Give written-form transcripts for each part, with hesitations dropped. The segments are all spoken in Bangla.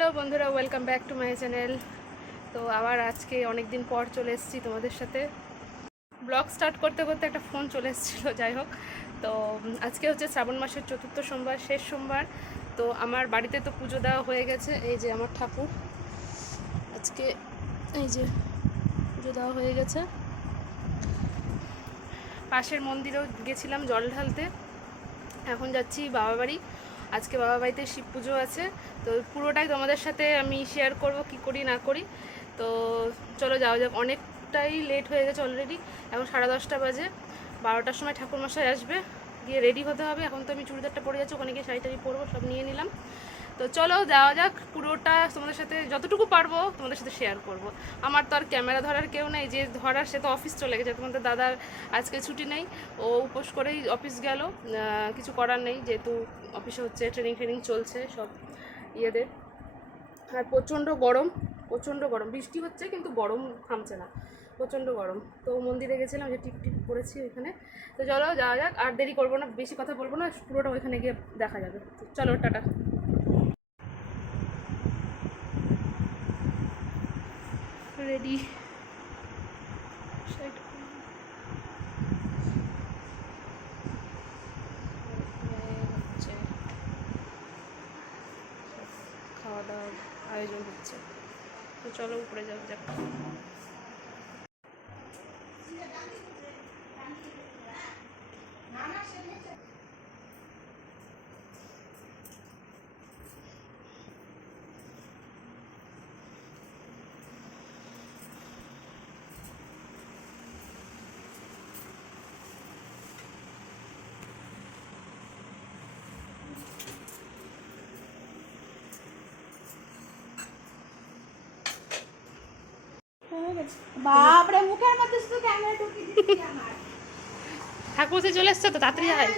হ্যালো বন্ধুরা, welcome back to my channel. তো আবার আজকে অনেক দিন পর চলে এসেছি তোমাদের সাথে। ব্লগ স্টার্ট করতে করতে একটা ফোন চলে এসেছিলো, যাই হোক। তো আজকে হচ্ছে শ্রাবণ মাসের 4র্থ সোমবার, শেষ সোমবার। তো আমার বাড়িতে তো পুজো দেওয়া হয়ে গেছে। এই যে আমার ঠাকুর, আজকে এই যে পুজো দেওয়া হয়ে গেছে। পাশের মন্দিরেও গেছিলাম জল ঢালতে। এখন যাচ্ছি বাবা বাড়ি। আজকে বাবা বাড়িতে শিব পুজো আছে, তো পুরোটাই তোমাদের সাথে আমি শেয়ার করব কি করি না করি। তো চলো যাওয়া যাক। অনেকটাই লেট হয়ে গেছে অলরেডি, এখন 10:30 বাজে। 12টার সময় ঠাকুরমশাই আসবে, গিয়ে রেডি হতে হবে। এখন তো আমি চুড়িদারটা পরে যাচ্ছি, ওখানে গিয়ে শাড়ি টাড়ি পরবো, সব নিয়ে নিলাম। তো চলো যাওয়া যাক, পুরোটা তোমাদের সাথে যতটুকু পারবো তোমাদের সাথে শেয়ার করব। আমার তো আর ক্যামেরা ধরার কেউ নেই, যে ধরার সে তো অফিস চলে গেছে। তোমাদের দাদার আজকে ছুটি নেই, ও উপোস করেই অফিস গেল। কিছু করার নেই, যেহেতু অফিসে হচ্ছে ট্রেনিং চলছে সব ইয়েদের। আর প্রচণ্ড গরম, বৃষ্টি হচ্ছে কিন্তু গরম থামছে না, প্রচণ্ড গরম। তো মন্দিরে গেছিলাম, যে টিপ টিপ পড়েছি ওইখানে। তো চলো যাওয়া যাক, আর দেরি করবো না, বেশি কথা বলবো না, পুরোটা ওইখানে গিয়ে দেখা যাবে। চলো টাটা। রেডি খাওয়া দাওয়ার আয়োজন হচ্ছে। তো চলো উপরে যাওয়া যাক। বাপরে, মুখের মধ্যে শুধু ক্যামেরা ঢুকিয়ে দিচ্ছি আমার। ঠাকুর সে চলে এসছে, তো তাড়াতাড়ি আয়।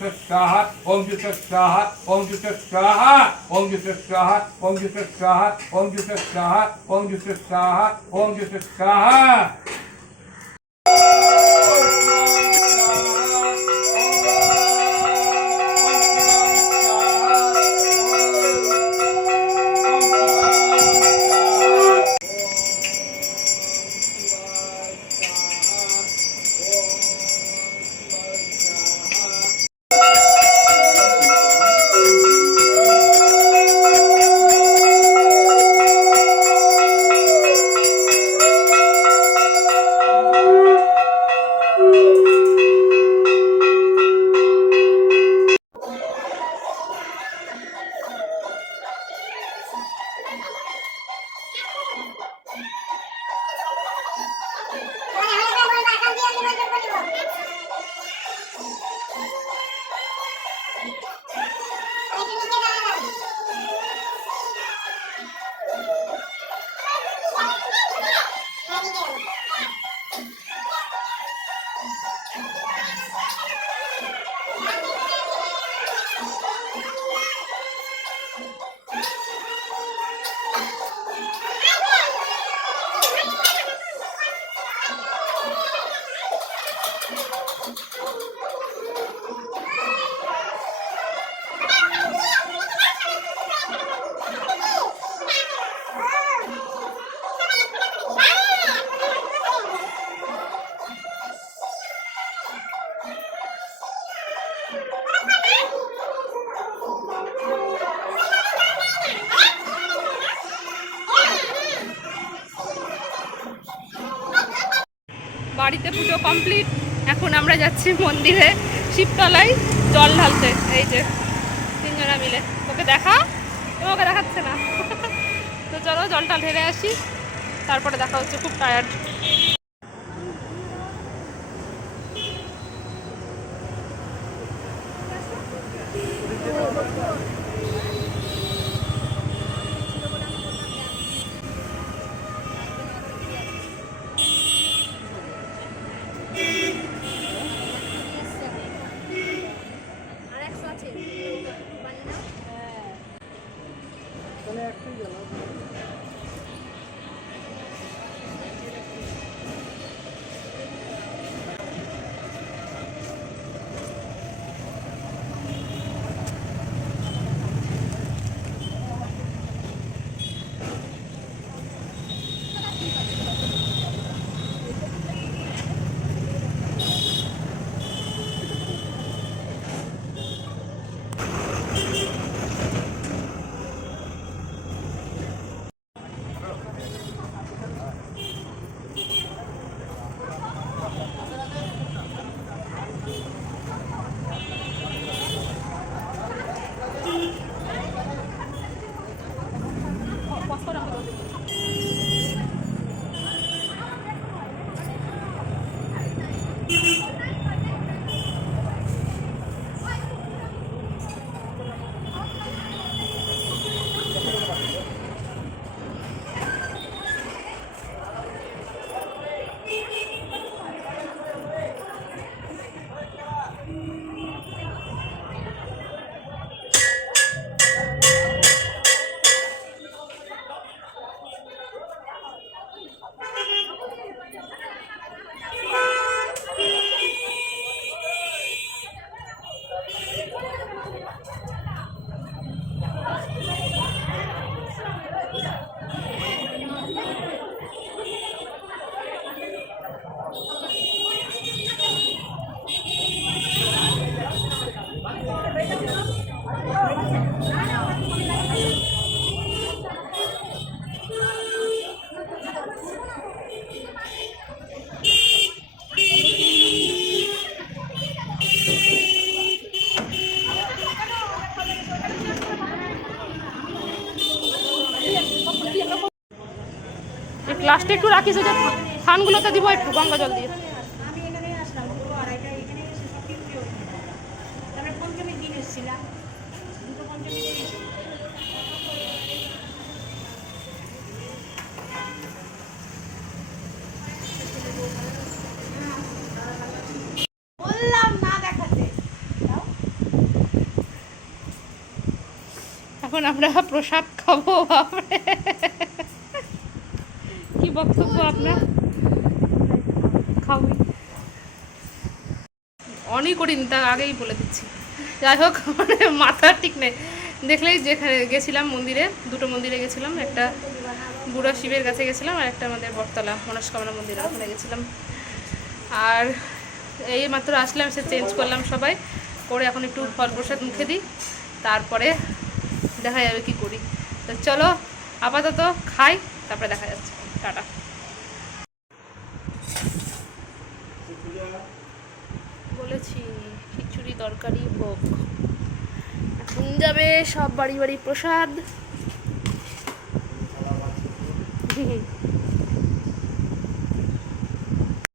Justice Saha, Om Justice Saha, Om Justice Saha, Om Justice Saha, Om Justice Saha, Om Justice Saha, Om Justice Saha, Om Justice Saha. বাড়িতে পুজো কমপ্লিট। এখন আমরা যাচ্ছি মন্দিরে শিবতলায় জল ঢালতে। এই যে তিনজনা মিলে। ওকে দেখা, ওকে দেখাচ্ছে না। তো চলো জলটা ঢেলে আসি, তারপরে দেখা হচ্ছে। খুব টায়ার্ড। লাস্টে একটু রাখিস, যে থানগুলোতে দিব একটু গঙ্গা জল দিয়ে। আমি এখানে আসলাম দুটো আড়াইটা, এখানে এসে সব কিছু তারপরে পঞ্চমীর দিন এসেছিলাম, দুটো পঞ্চমীর দিন এসেছিলাম। বললাম না দেখাতে। এখন আমরা প্রসাদ খাবো। বাপরে, কি বক্তব্য আপনার? খাবি অনই করিনি, তা আগেই বলে দিচ্ছি। যাই হোক, মানে মাথা ঠিক নেই। দেখলেই যেখানে গেছিলাম মন্দিরে, দুটো মন্দিরে গেছিলাম, একটা বুড়া শিবের কাছে গেছিলাম আর একটা আমাদের বটতলা মনস্কামনা মন্দির, ওখানে গেছিলাম। আর এই মাত্র আসলাম, সে চেঞ্জ করলাম সবাই করে, এখন একটু ফল প্রসাদ মুখে দিই, তারপরে দেখা যাবে কি করি। তো চলো আপাতত খাই, তারপরে দেখা যাচ্ছে। টাটা। বলেছি খিচুড়ি তরকারি ভোগ, এখন যাবে সব বাড়ি বাড়ি প্রসাদ।